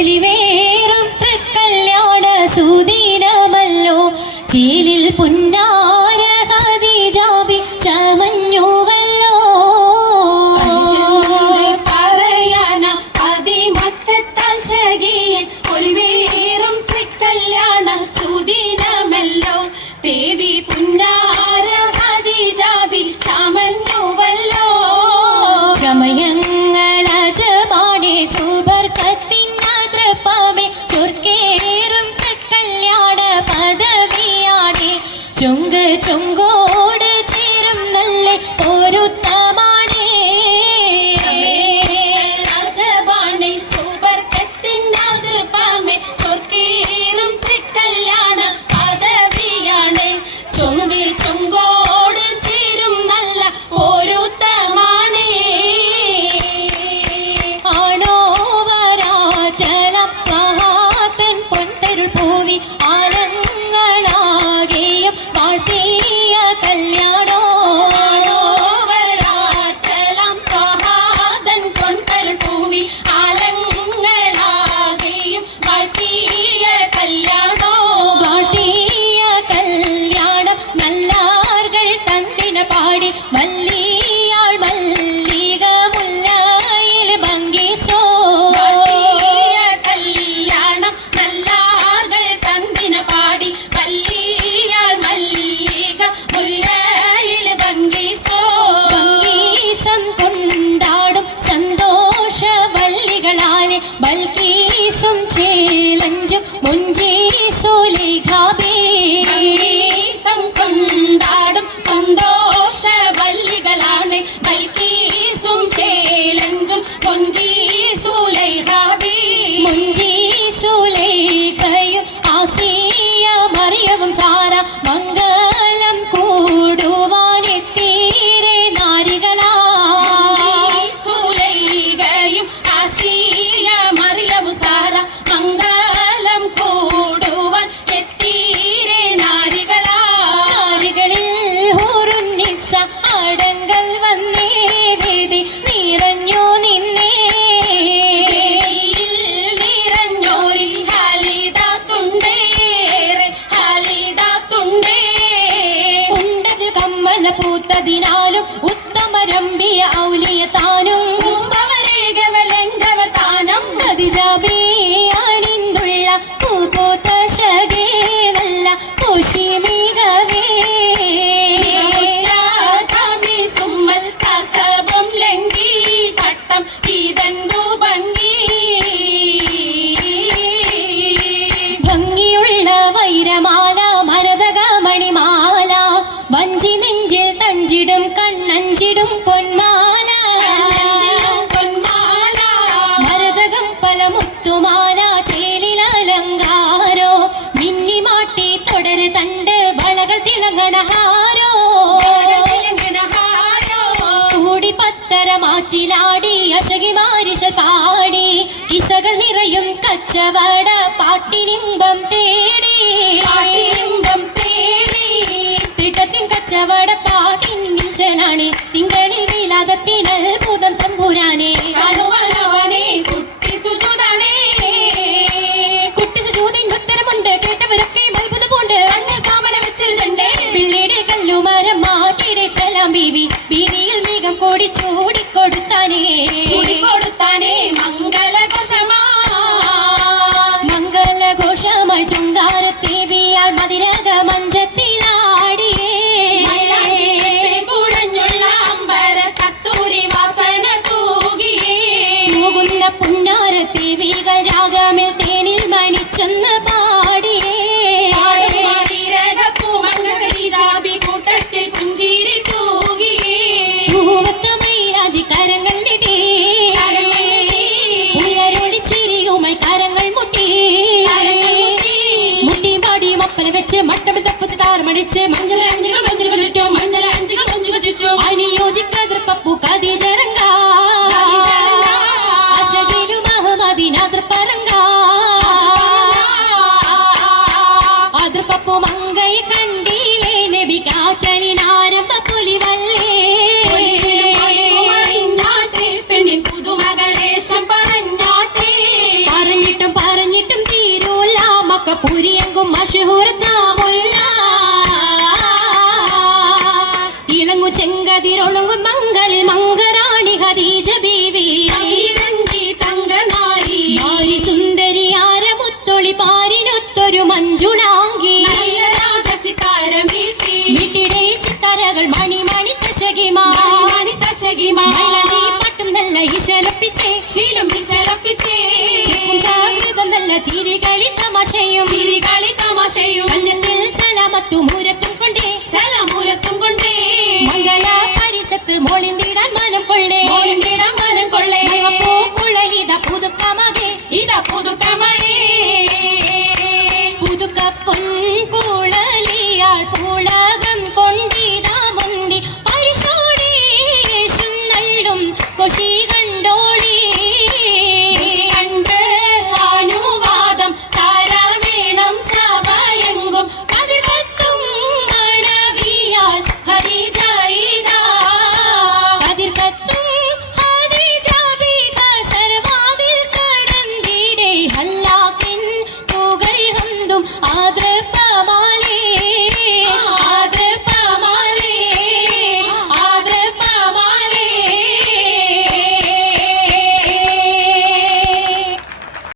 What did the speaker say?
പൊലിവേറും തൃക്കല്യാണ സുദിനമല്ലോ ചീലിൽ പുന്നാര ഖദീജാബി ചമഞ്ഞുവല്ലോ പറയാന അതിമക്കത്തശകിയിൽ പൊലിവേറും തൃക്കല്യാണ സുദിനമല്ലോ ദേവി പുന്നാര ഖദീജാബി ചമഞ്ഞുവല്ലോ സമയങ്ങളജമാണേ സുബർക്കത്തിനതൃപ്പമേ ചൊർക്കേറും തൃക്കല്യാണ പദവിയാണേ ചൊങ്ക് ചൊങ്കോട് ചേരും നല്ല പൊരുത്തമാണേ രാജവാണി സുബർക്കത്തിനതൃപ്പമേ ചൊർക്കേറും തൃക്കല്യാണ പദവിയാണ് ചൊങ്ക് ചൊങ്കോട് ചേരും നല്ല പൊരുത്തമാണേ ആണോ വരാറ്റലം മഹാത്തൻ പൊൻതരുൾ പൂവി ആലങ്ങളാകെയും വാഴ്ത്തിയ കല്യാണോ വരാറ്റലം പ്രഹാദൻ പൊൻതരുൾ പൂവി ആലങ്ങളാകെയും വാഴ്ത്തിയ കല്യാണോ വാഴ്ത്തിയ കല്യാണം നല്ലാർകൾ തന്തിന പാടി മല്ലിയാൾ മല്ലിക മുല്ലയിൽ ഭംഗിച്ചോ വാഴ്ത്തിയ കല്യാണം നല്ലാർകൾ തന്തിന പാടി മല്ലിയാൾ മല്ലിക മുല്ലയിൽ ഭംഗിച്ചോ ഭംഗീസം കൊണ്ടാടും സന്തോഷവല്ലികളാലെ ബൽക്കീസും ചേലഞ്ചും മുഞ്ചീസുലേഖാബേ സംഗീതം കൊണ്ടാടും സന്തോഷവല്ലികളാണ് ബൽക്കീസും ചേലഞ്ചും മുഞ്ചീസുലൈഹാബി മുഞ്ചീസുലേഖയും ആസിയ മറിയവും സാര മംഗലം കൂടുവാനെത്തീരെ നാരികളാ സുലൈകയും ആസിയ മറിയവും സാര മംഗലം കൂടുവാൻ എത്തീരെ നാരികളാ നാരികളിൽ ഹൂറുന്നിസ അടങ്കൽ വന്നേ വേദി നിറഞ്ഞു നിന്നേ ദേവിയിൽ നിറഞ്ഞോരിൽ ഹാലിദാത്തുണ്ടേറെ ഹാലിദാത്തുണ്ടേ ഉണ്ടതിൽ കമ്മല പൂത്തതിനാലും ഉത്തമരമ്പിയ ഔലിയ താനും പൂമ്പവരേകവലങ്കവതാനം ഖദീജാബേ അണിന്തുള്ള പൂപൂത്ത ശകേ നല്ല കോശിമികവേ സുമ്മൽ കസബം ലംഘി തട്ടം ഇതന്തു ഭംഗി ഭംഗിയുള്ള വൈരമാല മരതക മണിമാല വഞ്ചി നെഞ്ചിൽ തഞ്ചിടും കണ്ണഞ്ചിടും പൊന്മാല പൊന്മാല മരതകം പല മുത്തുമാല ചേലിൽ അലങ്കാരോ മിന്നിമാട്ടി തുടര് തണ്ട് വളകൾ തിളങ്ങണഹാരോ കൂടി പത്തര മാറ്റിലാടി അശകി മാരിശൽ പാടി കിസകൾ നിറയും കച്ചവട പാട്ടിനിമ്പം തേടി പാട്ടിലിംബം തേടി തിട്ടത്തിൻ കച്ചവട പാട്ടിൻ നിശലാണ് തിങ്കളിൽ വിലാദത്തിനൽ ഭൂതം തമ്പുരാനെ കടുവനവനെ കുട്ടി സുജുതണേ കുട്ടി സുജൂതിൻ ഉത്തരമുണ്ട് കേട്ടവരൊക്കെ അത്ഭുതമുണ്ട് കണ്ണിൽ കാമന വെച്ചിട്ടുണ്ട് പിള്ളിയുടെ കല്ലുമരം മാറ്റിയുടെ സലാം ബീവി ബീവിയിൽ മേഘം കോടി ചൂടിക്കൊടുത്താനേ കൊടുത്താനേ മംഗളഘോഷമാ മംഗളഘോഷമായി ചുങ്കാരത്തേവിയാൾ മതിരക മഞ്ചത്തിലാടിയേ കുഴഞ്ഞുള്ള അമ്പര കസ്തൂരി വാസന തൂകിയേ തൂകുന്ന പുന്നാരത്തേവികൾ രാഗമിൽ തേനിൽ മണിച്ചൊന്ന് പാടിയേ കൂട്ടത്തിൽ പുഞ്ചിരി തൂകിയേ പൂവത്ത് മൈലാജി കരങ്ങൾ നീട്ടി ഉയരൊളിച്ചിരിയുമായി കരങ്ങൾ മുട്ടി മുട്ടി പാടി മപ്പന വെച്ച് മട്ടം തപ്പിച്ച് താറമടിച്ച് മഞ്ഞൾ അഞ്ചുകൾ മഞ്ചുകൾ ചുറ്റും മഞ്ചല അഞ്ചുകൾ മഞ്ചുകൾ ചുറ്റും അനുയോജിക്കാതിർ പപ്പു കദീജറങ്ക അശകിലും അഹമ്മദിനാതിർ പറങ്ക അതിർ പപ്പു മങ്കൈ കണ്ടില്ലേ നബി കാറ്റലിനാരംഭ പുലിവല്ലേ പെണ്ണിൻ പുതുമകളേശം പറഞ്ഞാട്ടെ പറഞ്ഞിട്ടും മക്കപ്പൂരിയെങ്കും മഷഹൂർത്താമുല്ല തിളങ്ങു ചെങ്കതിരൊളുങ്ങും മംഗളിൽ മംഗറാണി ഖദീജ ബീവി തങ്കിരങ്കി തങ്കനാരി നാരി സുന്ദരി ആരമുത്തൊളി പാരിനൊത്തൊരു മഞ്ജുളാങ്കി നല്ല രാഗസിതാരമീട്ടി വീട്ടിടെ സിത്താരകൾ മണി മണി തശകിമാ മണി തശകിമാ മൈലടി പട്ടും നല്ല ഇശലൊപ്പിച്ചേ ശീലം വിശലപ്പിച്ചേ ജാഗ്രത നല്ല ചിരികളി തമാശയും ചിരികളി തമാശയും കഞ്ഞത്തിൽ സലാമത്തും മൂരത്തും കൊണ്ടേ സലമൂരത്തും കൊണ്ടേ മംഗള പരിഷത്ത് മോളിന്തിടാൻ മനം കൊള്ളേ മോളിന്തിടം മനം കൊള്ളേ പൂക്കുഴലിത പുതുക്കമകെ ഇതാ പുതുക്കമയേ